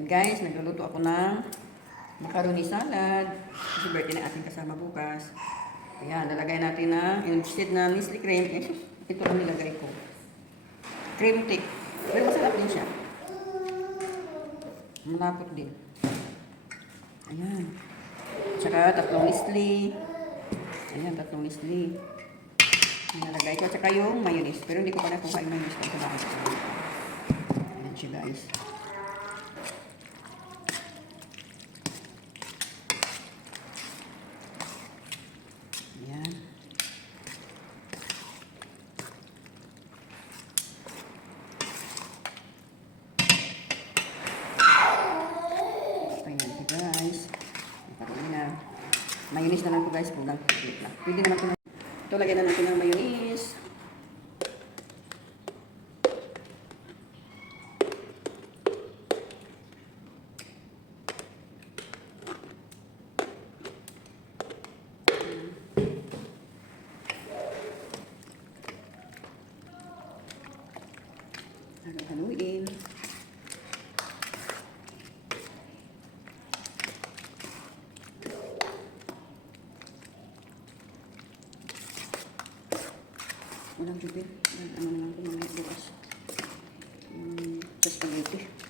Ayan guys, nagluluto ako ng macaroni salad. Kasi birthday ng ating kasama bukas. Ayan, lalagay natin na instead na Nestle cream. Ito ang nilagay ko. Cream thick. Pero masarap din siya. Malapot din. Ayan. Tsaka tatlong Nestle. Ayan, tatlong Nestle. Nalagay ko. Tsaka yung mayonnaise. Pero hindi ko pa nakuha yung mayonnaise. Ayan siya guys. Ayan. Ayan siya guys. Mayonnaise na lang po guys. Pulang. Pwede naman po. Ito, lagyan na natin ng mayonnaise. Haluin. Walang jubin. Ano naman ito mamaya bukas. Sa spaghetti.